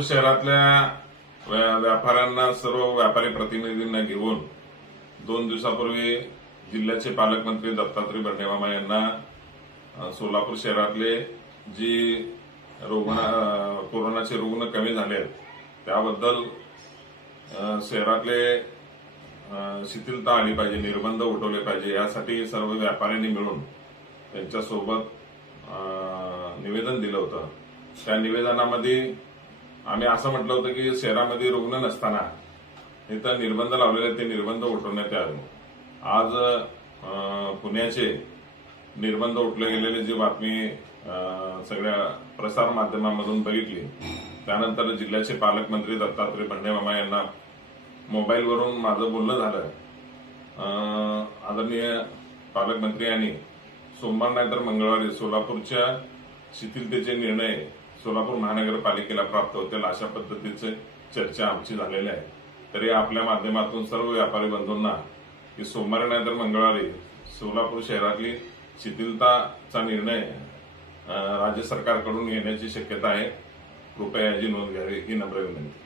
सोलापूर शहरातल्या व्यापाऱ्यांना, सर्व व्यापारी प्रतिनिधींना घेऊन 2 दिवसापूर्वी जिल्ह्याचे पालकमंत्री दत्तात्रय भरणे यांना सोलापूर शहरातले जी कोरोनाचे रुग्ण कमी झाले आहेत त्याबद्दल शहरातले शिथिलता आली पाहिजे, निर्बंध उठवले पाहिजे, यासाठी सर्व व्यापाऱ्यांनी मिळून त्यांच्यासोबत निवेदन दिलं होतं. त्या निवेदनामध्ये आम्ही असं म्हटलं होतं की शहरामध्ये रुग्ण नसताना इथं निर्बंध लावलेले ते निर्बंध उठवण्यात यावे. आज पुण्याचे निर्बंध उठले गेलेले जी बातमी सगळ्या प्रसार माध्यमांमधून बघितली, त्यानंतर जिल्ह्याचे पालकमंत्री दत्तात्रय भरणे यांना मोबाईलवरून माझं बोलणं झालं. आदरणीय पालकमंत्री यांनी सोमवार नाहीतर मंगळवारी सोलापूरच्या शिथिलतेचे निर्णय सोलापूर महानगरपालिकेला प्राप्त होतील अशा पद्धतीचे चर्चा आमची झालेली आहे. तरी आपल्या माध्यमातून सर्व व्यापारी बंधूंना की सोमवारी नाहीतर मंगळवारी सोलापूर शहरातली शिथिलताचा निर्णय राज्य सरकारकडून येण्याची शक्यता आहे. कृपया याची नोंद घ्यावी ही नम्र विनंती.